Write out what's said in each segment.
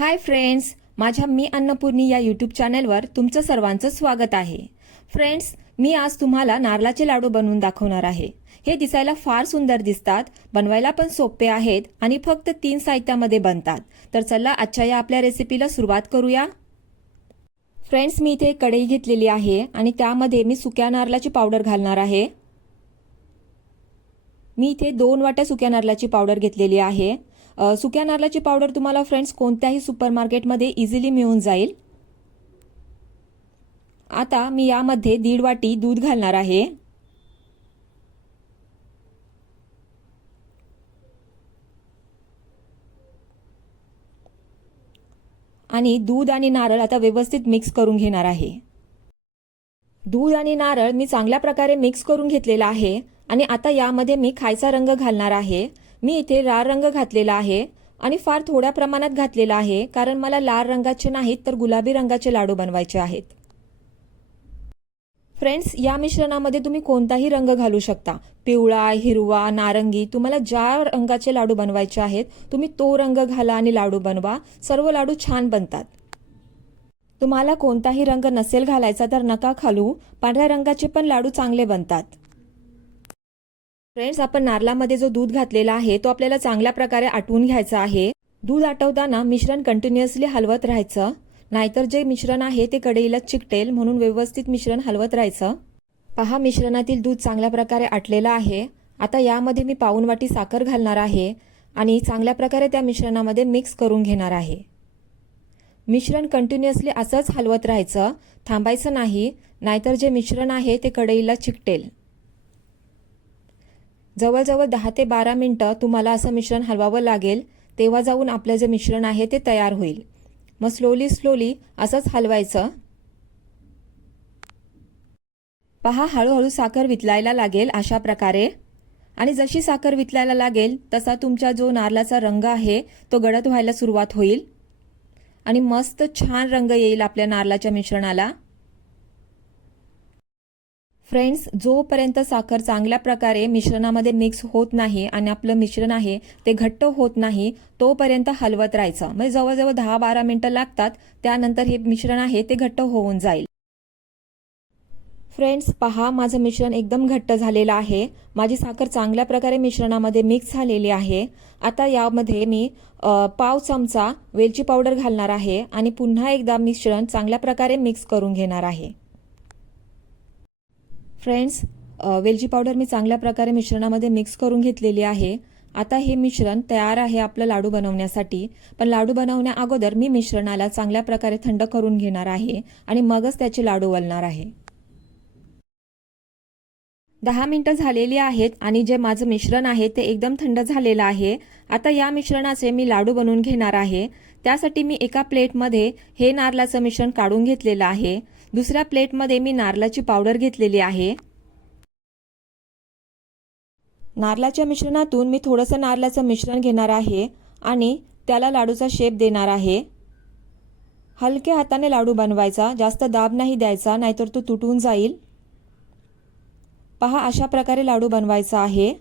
Hi friends माझ्या मी अन्नपूर्णी या YouTube चॅनलवर तुमचं सर्वांचं स्वागत आहे. फ्रेंड्स मी आज तुम्हाला नारळाचे लाडू बनवून दाखवणार आहे. हे दिसायला फार सुंदर दिसतात बनवायला पण सोपे आहेत आणि फक्त तीन साहित्यामध्ये बनतात. तर चला आजच्या या आपल्या रेसिपीला सुरुवात करूया. फ्रेंड्स मी इथे कढई घेतलेली आहे आणि त्यामध्ये मी सुक्या नारळाची पावडर घालणार आहे. मी इथे दोन वाट्या सुक्या नारळाची पावडर घेतलेली आहे. सुक्या नारळाची पावडर तुम्हाला फ्रेंड्स कोणत्याही सुपर मार्केटमध्ये इझिली मिळून जाईल. आता मी यामध्ये दीड वाटी दूध घालणार आहे. आणि दूध आणि नारळ आता व्यवस्थित मिक्स करून घेणार आहे. दूध आणि नारळ मी चांगल्या प्रकारे मिक्स करून घेतलेला आहे आणि आता यामध्ये मी खायचा रंग घालणार आहे. मी इथे लाल रंग घातलेला आहे आणि फार थोड्या प्रमाणात घातलेला आहे कारण मला लाल रंगाचे नाहीत तर गुलाबी रंगाचे लाडू बनवायचे आहेत. फ्रेंड्स या मिश्रणामध्ये तुम्ही कोणताही रंग घालू शकता. पिवळा हिरवा नारंगी तुम्हाला ज्या रंगाचे लाडू बनवायचे आहेत तुम्ही तो रंग घाला आणि लाडू बनवा. सर्व लाडू छान बनतात. तुम्हाला कोणताही रंग नसेल घालायचा तर नका खालू. पांढऱ्या रंगाचे पण लाडू चांगले बनतात. फ्रेंड्स आपण नारळामध्ये जो दूध घातलेला आहे तो आपल्याला चांगल्या प्रकारे आटवून घ्यायचा आहे. दूध आटवताना मिश्रण कंटिन्युअसली हलवत राहायचं. नाहीतर जे मिश्रण आहे ते कढईला चिकटेल म्हणून व्यवस्थित मिश्रण हलवत राहायचं. पहा मिश्रणातील दूध चांगल्या प्रकारे आटलेलं आहे. आता यामध्ये मी पाऊन वाटी साखर घालणार आहे आणि चांगल्या प्रकारे त्या मिश्रणामध्ये मिक्स करून घेणार आहे. मिश्रण कंटिन्युअसली असंच हलवत राहायचं. थांबायचं नाही. नाहीतर जे मिश्रण आहे ते कढईला चिकटेल. जवळजवळ दहा ते बारा मिनटं तुम्हाला असं मिश्रण हलवावं लागेल. तेव्हा जाऊन आपलं जे मिश्रण आहे ते तयार होईल. मग स्लोली स्लोली असंच हलवायचं. पहा हळूहळू साखर वितलायला लागेल अशा प्रकारे. आणि जशी साखर वितलायला लागेल तसा तुमचा जो नारळाचा रंग आहे तो गडद व्हायला सुरुवात होईल. आणि मस्त छान रंग येईल आपल्या नारळाच्या मिश्रणाला. फ्रेंड्स जोपर्यंत साखर चांगल्या प्रकारे मिश्रणामध्ये मिक्स होत नाही आणि आपलं मिश्रण आहे ते घट्ट होत नाही तोपर्यंत हलवत राहायचं. म्हणजे जवळजवळ दहा बारा मिनटं लागतात त्यानंतर हे मिश्रण आहे ते घट्ट होऊन जाईल. फ्रेंड्स पहा माझं मिश्रण एकदम घट्ट झालेलं आहे. माझी साखर चांगल्या प्रकारे मिश्रणामध्ये मिक्स झालेली आहे. आता यामध्ये मी पाव चमचा वेलची पावडर घालणार आहे आणि पुन्हा एकदा मिश्रण चांगल्या प्रकारे मिक्स करून घेणार आहे. फ्रेंड्स वेलची पावडर मी चांगल्या प्रकारे मिश्रणामध्ये मिक्स करून घेतलेली आहे. आता हे मिश्रण तयार आहे आपलं लाडू बनवण्यासाठी. पण लाडू बनवण्या अगोदर मी मिश्रणाला चांगल्या प्रकारे थंड करून घेणार आहे आणि मगच त्याचे लाडू वलणार आहे. दहा मिनटं झालेली आहेत आणि जे माझं मिश्रण आहे ते एकदम थंड झालेलं आहे. आता या मिश्रणाचे मी लाडू बनवून घेणार आहे. त्यासाठी मी एका प्लेटमध्ये हे नारळाचं मिश्रण काढून घेतलेलं आहे. दुसऱ्या प्लेटमध्ये मी नारळाची पावडर घेतलेली आहे. नारळाच्या मिश्रणातून मी थोडंसं नारळाचं मिश्रण घेणार आहे आणि त्याला लाडूचा शेप देणार आहे. हलक्या हाताने लाडू बनवायचा जास्त दाब नाही द्यायचा नाहीतर तो तुटून जाईल. पहा अशा प्रकारे लाडू बनवायचा आहे.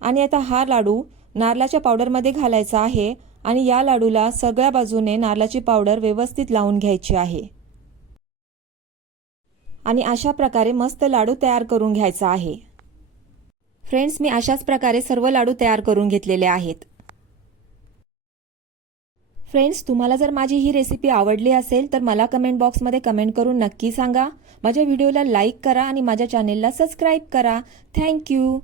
आणि आता हा लाडू नारळाच्या पावडरमध्ये घालायचा आहे. आणि या लाडूला सगळ्या बाजूने नारळाची पावडर व्यवस्थित लावून घ्यायची आहे. आणि अशा प्रकारे मस्त लाडू तयार करून घ्यायचा आहे. फ्रेंड्स मी अशाच प्रकारे सर्व लाडू तयार करून घेतलेले आहेत. फ्रेंड्स तुम्हाला जर माझी ही रेसिपी आवडली असेल तर मला कमेंट बॉक्समध्ये कमेंट करून नक्की सांगा. माझ्या व्हिडिओला लाईक करा आणि माझ्या चॅनेलला सबस्क्राईब करा. थँक्यू